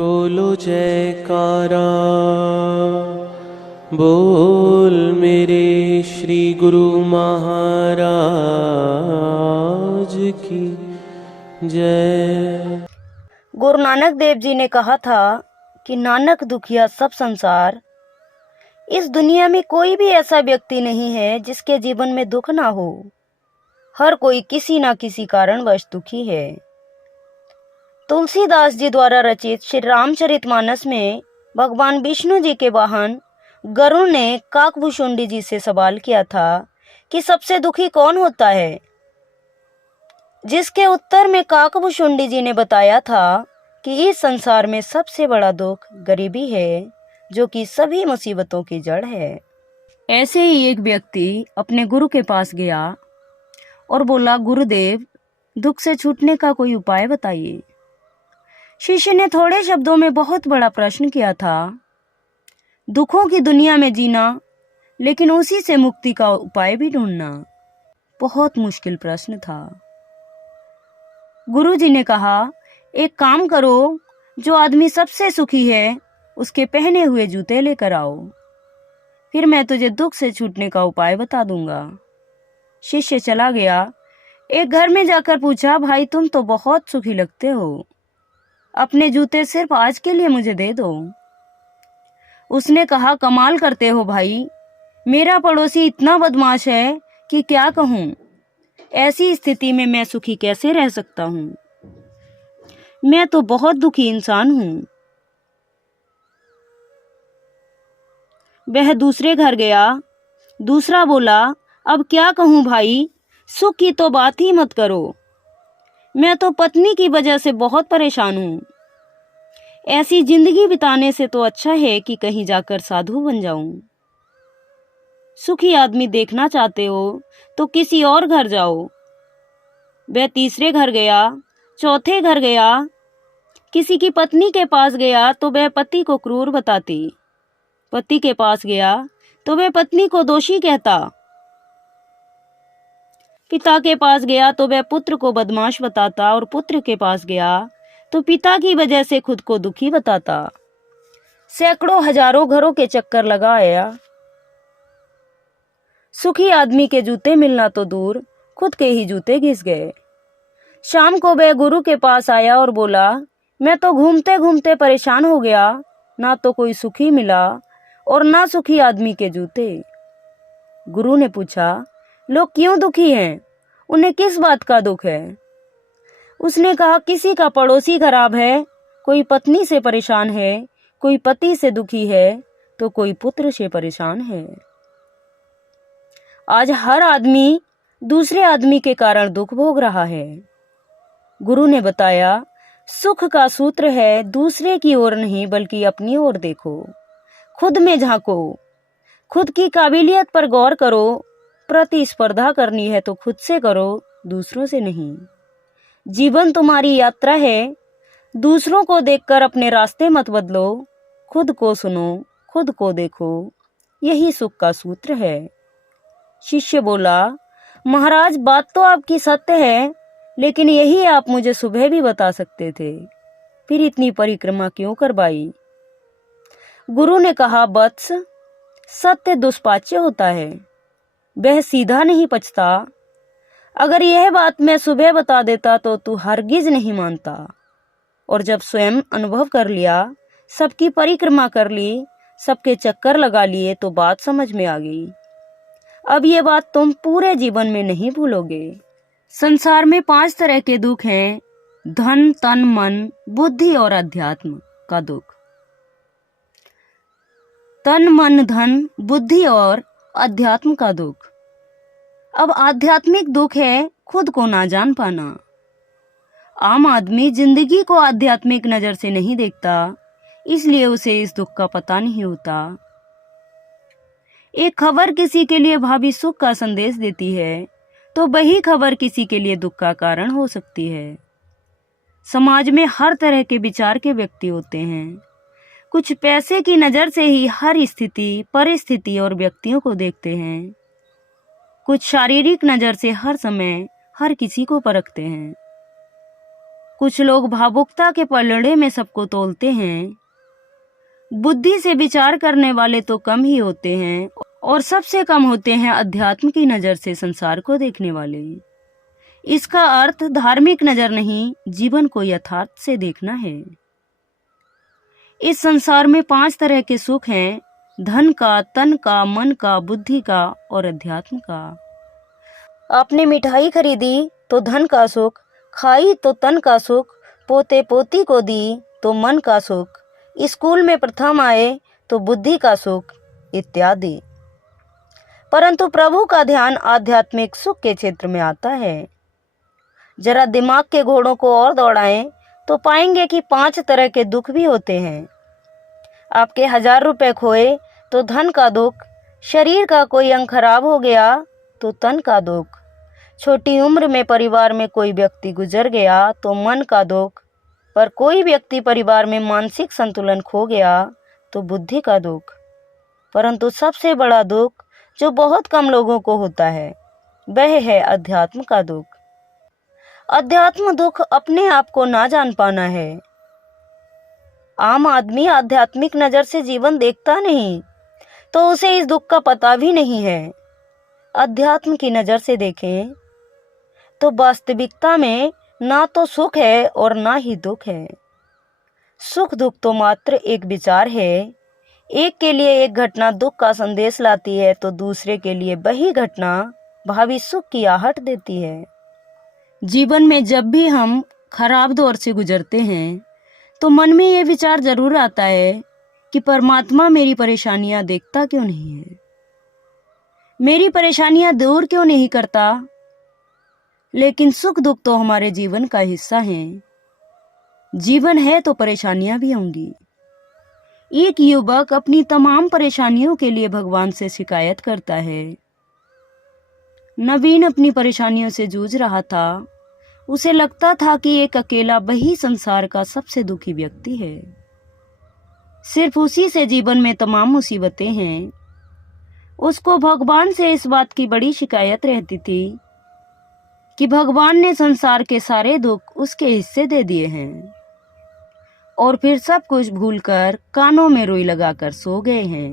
बोलो जयकारा, बोल मेरे श्री गुरु महाराज की जय। गुरु नानक देव जी ने कहा था कि नानक दुखिया सब संसार। इस दुनिया में कोई भी ऐसा व्यक्ति नहीं है जिसके जीवन में दुख ना हो। हर कोई किसी ना किसी कारणवश दुखी है। तुलसीदास जी द्वारा रचित श्री रामचरितमानस में भगवान विष्णु जी के वाहन गरुड़ ने काकभूषुंडी जी से सवाल किया था कि सबसे दुखी कौन होता है, जिसके उत्तर में काकभूषुंडी जी ने बताया था कि इस संसार में सबसे बड़ा दुख गरीबी है, जो कि सभी मुसीबतों की जड़ है। ऐसे ही एक व्यक्ति अपने गुरु के पास गया और बोला, गुरुदेव, दुख से छूटने का कोई उपाय बताइए। शिष्य ने थोड़े शब्दों में बहुत बड़ा प्रश्न किया था, दुखों की दुनिया में जीना, लेकिन उसी से मुक्ति का उपाय भी ढूंढना। बहुत मुश्किल प्रश्न था। गुरुजी ने कहा, एक काम करो, जो आदमी सबसे सुखी है उसके पहने हुए जूते लेकर आओ, फिर मैं तुझे दुख से छूटने का उपाय बता दूंगा। शिष्य चला गया। एक घर में जाकर पूछा, भाई तुम तो बहुत सुखी लगते हो, अपने जूते सिर्फ आज के लिए मुझे दे दो। उसने कहा, कमाल करते हो भाई, मेरा पड़ोसी इतना बदमाश है कि क्या कहूँ। ऐसी स्थिति में मैं सुखी कैसे रह सकता हूँ? मैं तो बहुत दुखी इंसान हूँ। वह दूसरे घर गया। दूसरा बोला, अब क्या कहूँ भाई, सुख की तो बात ही मत करो, मैं तो पत्नी की वजह से बहुत परेशान हूँ। ऐसी जिंदगी बिताने से तो अच्छा है कि कहीं जाकर साधु बन जाऊं। सुखी आदमी देखना चाहते हो तो किसी और घर जाओ। वह तीसरे घर गया, चौथे घर गया। किसी की पत्नी के पास गया तो वह पति को क्रूर बताती। पति के पास गया तो वह पत्नी को दोषी कहता। पिता के पास गया तो वह पुत्र को बदमाश बताता, और पुत्र के पास गया तो पिता की वजह से खुद को दुखी बताता। सैकड़ों हजारों घरों के चक्कर लगा आया। सुखी आदमी के जूते मिलना तो दूर, खुद के ही जूते घिस गए। शाम को वह गुरु के पास आया और बोला, मैं तो घूमते घूमते परेशान हो गया, ना तो कोई सुखी मिला और ना सुखी आदमी के जूते। गुरु ने पूछा, लोग क्यों दुखी हैं? उन्हें किस बात का दुख है? उसने कहा, किसी का पड़ोसी खराब है, कोई पत्नी से परेशान है, कोई पति से दुखी है, तो कोई पुत्र से परेशान है। आज हर आदमी दूसरे आदमी के कारण दुख भोग रहा है। गुरु ने बताया, सुख का सूत्र है, दूसरे की ओर नहीं बल्कि अपनी ओर देखो, खुद में झांको, खुद की काबिलियत पर गौर करो। प्रतिस्पर्धा करनी है तो खुद से करो, दूसरों से नहीं। जीवन तुम्हारी यात्रा है, दूसरों को देखकर अपने रास्ते मत बदलो। खुद को सुनो, खुद को देखो, यही सुख का सूत्र है। शिष्य बोला, महाराज, बात तो आपकी सत्य है, लेकिन यही आप मुझे सुबह भी बता सकते थे, फिर इतनी परिक्रमा क्यों करवाई? गुरु ने कहा, वत्स, सत्य दुष्पाच्य होता है, वह सीधा नहीं पचता। अगर यह बात मैं सुबह बता देता तो तू हरगिज नहीं मानता, और जब स्वयं अनुभव कर लिया, सबकी परिक्रमा कर ली, सबके चक्कर लगा लिए, तो बात समझ में आ गई। अब ये बात तुम पूरे जीवन में नहीं भूलोगे। संसार में 5 तरह के दुख हैं, धन, तन, मन, बुद्धि और अध्यात्म का दुख। तन, मन, धन, बुद्धि और अध्यात्म का दुख। अब आध्यात्मिक दुख है खुद को ना जान पाना। आम आदमी जिंदगी को आध्यात्मिक नजर से नहीं देखता, इसलिए उसे इस दुख का पता नहीं होता। एक खबर किसी के लिए भावी सुख का संदेश देती है तो वही खबर किसी के लिए दुख का कारण हो सकती है। समाज में हर तरह के विचार के व्यक्ति होते हैं। कुछ पैसे की नजर से ही हर स्थिति, परिस्थिति और व्यक्तियों को देखते हैं। कुछ शारीरिक नजर से हर समय हर किसी को परखते हैं। कुछ लोग भावुकता के पलड़े में सबको तोलते हैं। बुद्धि से विचार करने वाले तो कम ही होते हैं और सबसे कम होते हैं अध्यात्म की नजर से संसार को देखने वाले। इसका अर्थ धार्मिक नजर नहीं, जीवन को यथार्थ से देखना है। इस संसार में 5 तरह के सुख हैं, धन का, तन का, मन का, बुद्धि का और अध्यात्म का। आपने मिठाई खरीदी तो धन का सुख, खाई तो तन का सुख, पोते पोती को दी तो मन का सुख, स्कूल में प्रथम आए तो बुद्धि का सुख इत्यादि। परंतु प्रभु का ध्यान आध्यात्मिक सुख के क्षेत्र में आता है। जरा दिमाग के घोड़ों को और दौड़ाएं तो पाएंगे कि 5 तरह के दुख भी होते हैं। आपके 1000 रुपए खोए तो धन का दुख, शरीर का कोई अंग खराब हो गया तो तन का दुख, छोटी उम्र में परिवार में कोई व्यक्ति गुजर गया तो मन का दुख, पर कोई व्यक्ति परिवार में मानसिक संतुलन खो गया तो बुद्धि का दुख। परंतु सबसे बड़ा दुख जो बहुत कम लोगों को होता है वह है अध्यात्म का दुख। अध्यात्म दुख अपने आप को ना जान पाना है। आम आदमी आध्यात्मिक नजर से जीवन देखता नहीं तो उसे इस दुख का पता भी नहीं है। अध्यात्म की नजर से देखें तो वास्तविकता में ना तो सुख है और ना ही दुख है। सुख दुख तो मात्र एक विचार है। एक के लिए एक घटना दुख का संदेश लाती है तो दूसरे के लिए वही घटना भावी सुख की आहट देती है। जीवन में जब भी हम खराब दौर से गुजरते हैं तो मन में ये विचार जरूर आता है कि परमात्मा मेरी परेशानियां देखता क्यों नहीं है, मेरी परेशानियां दूर क्यों नहीं करता। लेकिन सुख दुख तो हमारे जीवन का हिस्सा हैं। जीवन है तो परेशानियां भी होंगी। एक युवक अपनी तमाम परेशानियों के लिए भगवान से शिकायत करता है। नवीन अपनी परेशानियों से जूझ रहा था। उसे लगता था कि एक अकेला वही संसार का सबसे दुखी व्यक्ति है। सिर्फ उसी से जीवन में तमाम मुसीबतें हैं। उसको भगवान से इस बात की बड़ी शिकायत रहती थी कि भगवान ने संसार के सारे दुख उसके हिस्से दे दिए हैं और फिर सब कुछ भूलकर कानों में रुई लगाकर सो गए हैं।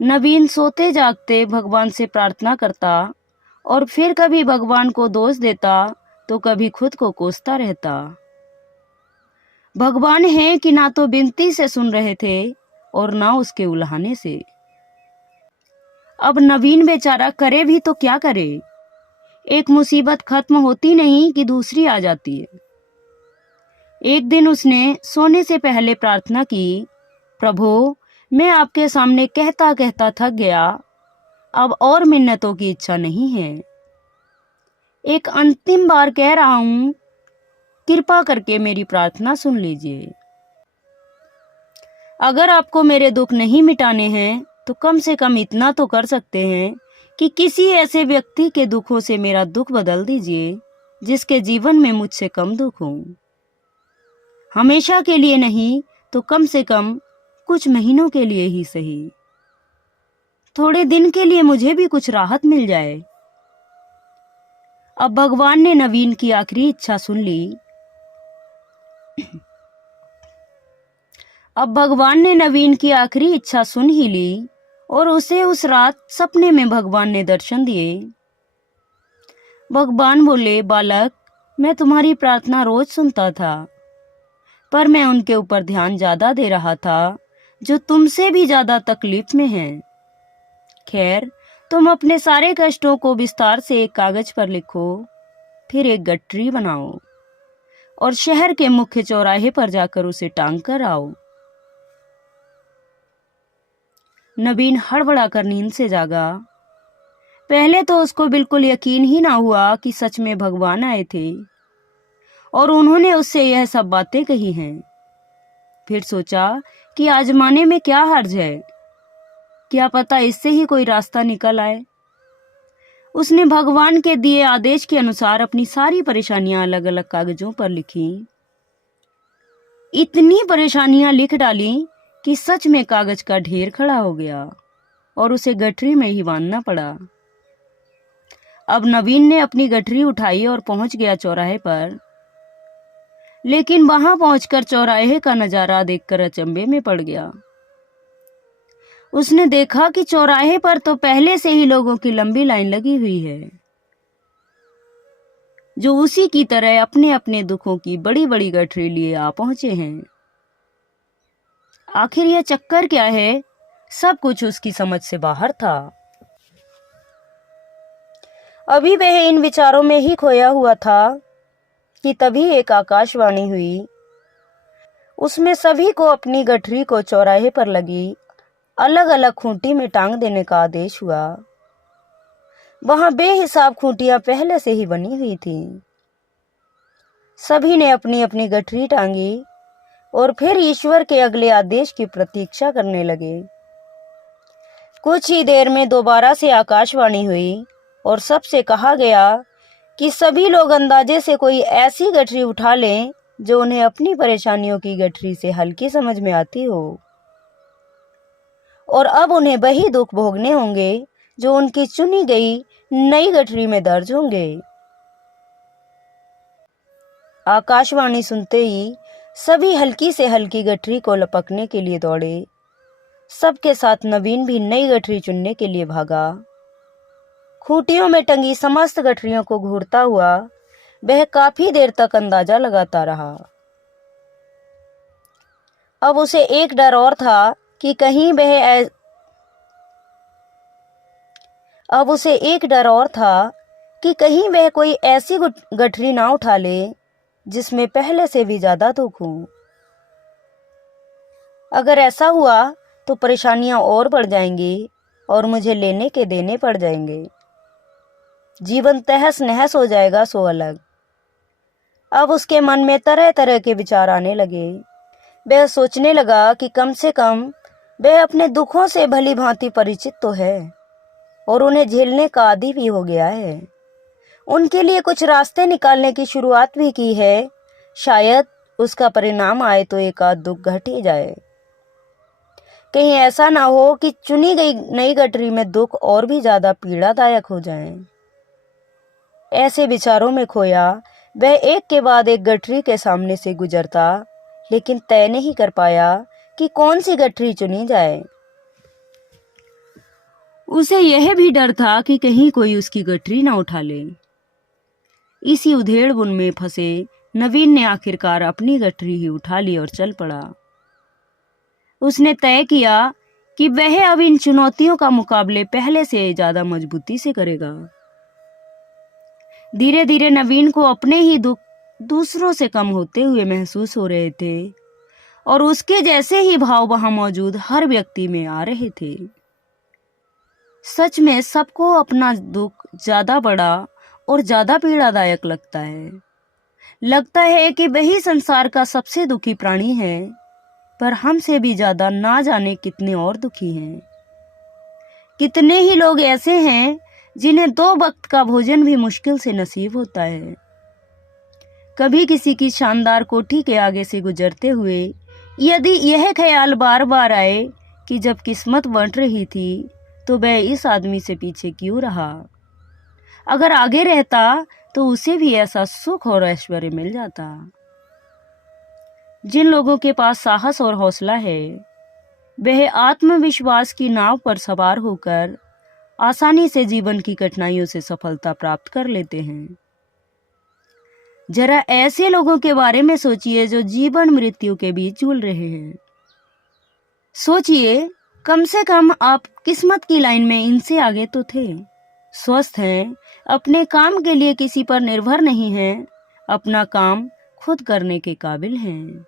नवीन सोते जागते भगवान से प्रार्थना करता और फिर कभी भगवान को दोष देता तो कभी खुद को कोसता रहता। भगवान है कि ना तो विनती से सुन रहे थे और ना उसके उल्हाने से। अब नवीन बेचारा करे भी तो क्या करे। एक मुसीबत खत्म होती नहीं कि दूसरी आ जाती है। एक दिन उसने सोने से पहले प्रार्थना की, प्रभु मैं आपके सामने कहता कहता थक गया, अब और मिन्नतों की इच्छा नहीं है। एक अंतिम बार कह रहा हूं, कृपा करके मेरी प्रार्थना सुन लीजिए। अगर आपको मेरे दुख नहीं मिटाने हैं तो कम से कम इतना तो कर सकते हैं कि किसी ऐसे व्यक्ति के दुखों से मेरा दुख बदल दीजिए जिसके जीवन में मुझसे कम दुख हो। हमेशा के लिए नहीं तो कम से कम कुछ महीनों के लिए ही सही। थोड़े दिन के लिए मुझे भी कुछ राहत मिल जाए। अब भगवान ने नवीन की आखिरी इच्छा सुन ली। अब भगवान ने नवीन की आखिरी इच्छा सुन ही ली और उसे उस रात सपने में भगवान ने दर्शन दिए। भगवान बोले, बालक मैं तुम्हारी प्रार्थना रोज सुनता था, पर मैं उनके ऊपर ध्यान ज्यादा दे रहा था जो तुमसे भी ज्यादा तकलीफ में हैं। खैर तुम अपने सारे कष्टों को विस्तार से एक कागज पर लिखो, फिर एक गठरी बनाओ और शहर के मुख्य चौराहे पर जाकर उसे टांग कर आओ। नवीन हड़बड़ाकर नींद से जागा। पहले तो उसको बिल्कुल यकीन ही ना हुआ कि सच में भगवान आए थे और उन्होंने उससे यह सब बातें कही हैं। फिर सोचा कि आजमाने में क्या हर्ज है, क्या पता इससे ही कोई रास्ता निकल आए। उसने भगवान के दिए आदेश के अनुसार अपनी सारी परेशानियां अलग अलग कागजों पर लिखी। इतनी परेशानियां लिख डाली कि सच में कागज का ढेर खड़ा हो गया और उसे गठरी में ही बांधना पड़ा। अब नवीन ने अपनी गठरी उठाई और पहुंच गया चौराहे पर। लेकिन वहां पहुंचकर चौराहे का नजारा देखकर अचंभे में पड़ गया। उसने देखा कि चौराहे पर तो पहले से ही लोगों की लंबी लाइन लगी हुई है, जो उसी की तरह अपने अपने दुखों की बड़ी बड़ी गठरी लिए आ पहुंचे हैं। आखिर यह चक्कर क्या है? सब कुछ उसकी समझ से बाहर था। अभी वह इन विचारों में ही खोया हुआ था कि तभी एक आकाशवाणी हुई। उसमें सभी को अपनी गठरी को चौराहे पर लगी अलग अलग खूंटी में टांग देने का आदेश हुआ। वहां बेहिसाब खूंटियां पहले से ही बनी हुई थीं। सभी ने अपनी अपनी गठरी टांगी और फिर ईश्वर के अगले आदेश की प्रतीक्षा करने लगे। कुछ ही देर में दोबारा से आकाशवाणी हुई और सबसे कहा गया कि सभी लोग अंदाजे से कोई ऐसी गठरी उठा लें जो उन्हें अपनी परेशानियों की गठरी से हल्की समझ में आती हो, और अब उन्हें वही दुख भोगने होंगे जो उनकी चुनी गई नई गठरी में दर्ज होंगे। आकाशवाणी सुनते ही सभी हल्की से हल्की गठरी को लपकने के लिए दौड़े। सबके साथ नवीन भी नई गठरी चुनने के लिए भागा। खूंटियों में टंगी समस्त गठरियों को घूरता हुआ वह काफी देर तक अंदाजा लगाता रहा। अब उसे एक डर और था कि कहीं वह कोई ऐसी गठरी ना उठा ले जिसमें पहले से भी ज्यादा दुख हो। अगर ऐसा हुआ तो परेशानियां और बढ़ जाएंगी और मुझे लेने के देने पड़ जाएंगे। जीवन तहस नहस हो जाएगा सो अलग। अब उसके मन में तरह तरह के विचार आने लगे। वह सोचने लगा कि कम से कम वह अपने दुखों से भली भांति परिचित तो है और उन्हें झेलने का आदी भी हो गया है। उनके लिए कुछ रास्ते निकालने की शुरुआत भी की है। शायद उसका परिणाम आए तो एक आध दुख घट ही जाए। कहीं ऐसा ना हो कि चुनी गई नई गठरी में दुख और भी ज्यादा पीड़ादायक हो जाएं। ऐसे विचारों में खोया वह एक के बाद एक गठरी के सामने से गुजरता, लेकिन तय नहीं कर पाया कि कौन सी गठरी चुनी जाए। उसे यह भी डर था कि कहीं कोई उसकी गठरी ना उठा ले। इसी उधेड़-बुन में फंसे नवीन ने आखिरकार अपनी गठरी ही उठा ली और चल पड़ा। उसने तय किया कि वह अब इन चुनौतियों का मुकाबले पहले से ज्यादा मजबूती से करेगा। धीरे धीरे नवीन को अपने ही दुख दूसरों से कम होते हुए महसूस हो रहे थे और उसके जैसे ही भाव वहां मौजूद हर व्यक्ति में आ रहे थे। सच में सबको अपना दुख ज्यादा बड़ा और ज्यादा पीड़ादायक लगता है। लगता है कि वही संसार का सबसे दुखी प्राणी है, पर हमसे भी ज्यादा ना जाने कितने और दुखी हैं। कितने ही लोग ऐसे हैं जिन्हें 2 वक्त का भोजन भी मुश्किल से नसीब होता है। कभी किसी की शानदार कोठी के आगे से गुजरते हुए यदि यह ख्याल बार बार आए कि जब किस्मत बंट रही थी तो वह इस आदमी से पीछे क्यों रहा। अगर आगे रहता तो उसे भी ऐसा सुख और ऐश्वर्य मिल जाता। जिन लोगों के पास साहस और हौसला है वह आत्मविश्वास की नाव पर सवार होकर आसानी से जीवन की कठिनाइयों से सफलता प्राप्त कर लेते हैं। जरा ऐसे लोगों के बारे में सोचिए जो जीवन मृत्यु के बीच झूल रहे हैं। सोचिए, कम से कम आप किस्मत की लाइन में इनसे आगे तो थे। स्वस्थ हैं, अपने काम के लिए किसी पर निर्भर नहीं हैं, अपना काम खुद करने के काबिल हैं।